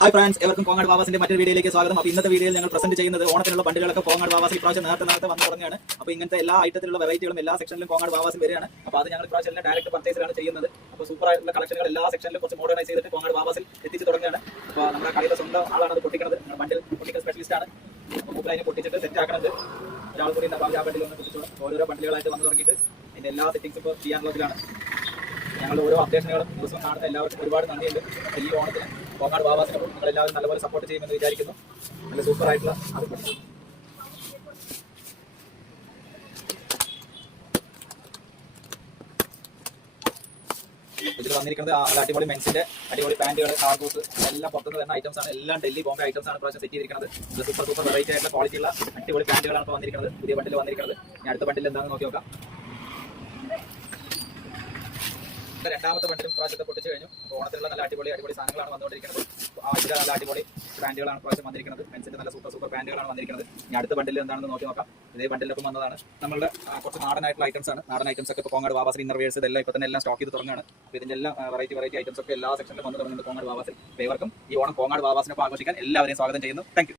Hi friends, എവർക്കും Kongad വാവാസിന്റെ മറ്റൊരു വീഡിയോയിലേക്ക് സ്വാഗതം. അപ്പോൾ ഇന്നത്തെ വീഡിയോയിൽ ഞങ്ങൾ പ്രസന്റ് ചെയ്യുന്നത് ഓണത്തിനുള്ള ബണ്ടുകളൊക്കെ കോങ്ങാട് വാവാസി ഇപ്രാവശ്യം നേരത്തെ വന്നു തുടങ്ങുകയാണ്. അപ്പോൾ ഇങ്ങനത്തെ എല്ലാ ഐറ്റത്തിലുള്ള വെറൈറ്റികളും എല്ലാ സെക്ഷനിലും കോങ്ങാട് വാവാസി വരികയാണ്. അപ്പോൾ അത് ഞങ്ങൾ ഇപ്രാവശ്യം ഡയറക്റ്റ് പർച്ചേസിലാണ് ചെയ്യുന്നത്. അപ്പോൾ സൂപ്പർ ആയിട്ടുള്ള കളക്ഷനുകൾ എല്ലാ സെക്ഷനിലും കുറച്ച് മോഡേണൈസ് ചെയ്തിട്ട് കോങ്ങാട് വാവാസിൽ എത്തിച്ച് തുടങ്ങുകയാണ്. അപ്പോൾ നമ്മുടെ കടയിലെ സ്വന്തം ആളാണ് അത് പൊട്ടിക്കുന്നത്. ബണ്ടിൽ പൊട്ടിക്കൽ സ്പെഷ്യലിസ്റ്റ് ആണ്. അപ്പോൾ അതിനെ പൊട്ടിച്ചിട്ട് സെറ്റ് ആക്കുന്നത് ഒരാൾ കൂടി ആ ബണ്ടിൽ ഒന്ന് പൊട്ടിച്ചോളും. ഓരോരോ ബണ്ടിലുകളായിട്ട് വന്നു തുടങ്ങിയിട്ട് അതിന്റെ എല്ലാ സെറ്റിംഗ്സും ഇപ്പോൾ ചെയ്യാനുള്ളതിലാണ്. ഞങ്ങൾ ഓരോ അപ്ഡേഷനുകളും ദിവസം കാണുന്ന എല്ലാവർക്കും ഒരുപാട് നന്ദിയുണ്ട്. ഈ ഓണത്തിന് കോങ്ങാട് വാവാസിനൊപ്പം നിങ്ങളെല്ലാവരും നല്ലപോലെ സപ്പോർട്ട് ചെയ്യുമെന്ന് വിചാരിക്കുന്നു. നല്ല സൂപ്പർ ആയിട്ടുള്ള ഇതിൽ വന്നിരിക്കുന്നത് അടിപൊളി മെൻസിന്റെ അടിപൊളി പാന്റുകൾ, കാർഗോസ് എല്ലാം പുറത്തുനിന്ന് വരുന്ന ഐറ്റംസ് ആണ്. എല്ലാം ഡൽഹി ബോംബെ ഐറ്റംസ് ആണ് പ്രാവശ്യം സെറ്റ് ചെയ്തിരിക്കുന്നത്. സൂപ്പർ വെറൈറ്റി ആയിട്ടുള്ള ക്വാളിറ്റി ഉള്ള അടിപൊളി പാന്റുകളാണ് ഇപ്പോൾ വന്നിരിക്കുന്നത്. പുതിയ ബണ്ടിൽ വന്നിരിക്കുന്നത്. ഞാൻ അടുത്ത ബണ്ടിൽ എന്താണെന്ന് നോക്കി നോക്കാം. രണ്ടാമത്തെ ബണ്ടിലും പ്രാവശ്യത്തെ പൊട്ടിച്ചു കഴിഞ്ഞു. ഓണത്തിലുള്ള നല്ല അടിപൊളി സാധനങ്ങളാണ് വന്നുകൊണ്ടിരിക്കുന്നത്. ഇതിലെ നല്ല അടിപൊളി പാന്റുകളാണ് പ്രാവശ്യം വന്നിരിക്കുന്നത്. മെൻസിന്റെ നല്ല സൂപ്പർ പാന്റുകളാണ് വന്നിരിക്കുന്നത്. ഞാൻ അടുത്ത ബണ്ടിൽ എന്താണെന്ന് നോക്കി നോക്കാം. ഇതേ ബണ്ടിലൊപ്പം വന്നതാണ്. നമ്മളുടെ കുറച്ച് നാടനായിട്ടുള്ള ഐറ്റംസ് ആണ്. നാടൻ ഐറ്റംസ് ഒക്കെ ഇപ്പോൾ കോങ്ങാട് വാവാസിൽ ഇന്നർവേഴ്സ് ഇതെല്ലാം ഇപ്പോൾ തന്നെ എല്ലാം സ്റ്റോക്ക് ചെയ്ത് തുടങ്ങുകയാണ്. അപ്പോൾ ഇതിന്റെ എല്ലാം വെറൈറ്റി ഐറ്റംസ് ഒക്കെ എല്ലാ സെക്ഷനിലും വന്നു തുടങ്ങുന്നത് കോങ്ങാട് വാവാസിൽ. ഇവർക്കും ഈ ഓണം കോങ്ങാട് വാവാസിനൊപ്പം ആഘോഷിക്കാൻ എല്ലാവരെയും സ്വാഗതം ചെയ്യുന്നു. Thank you.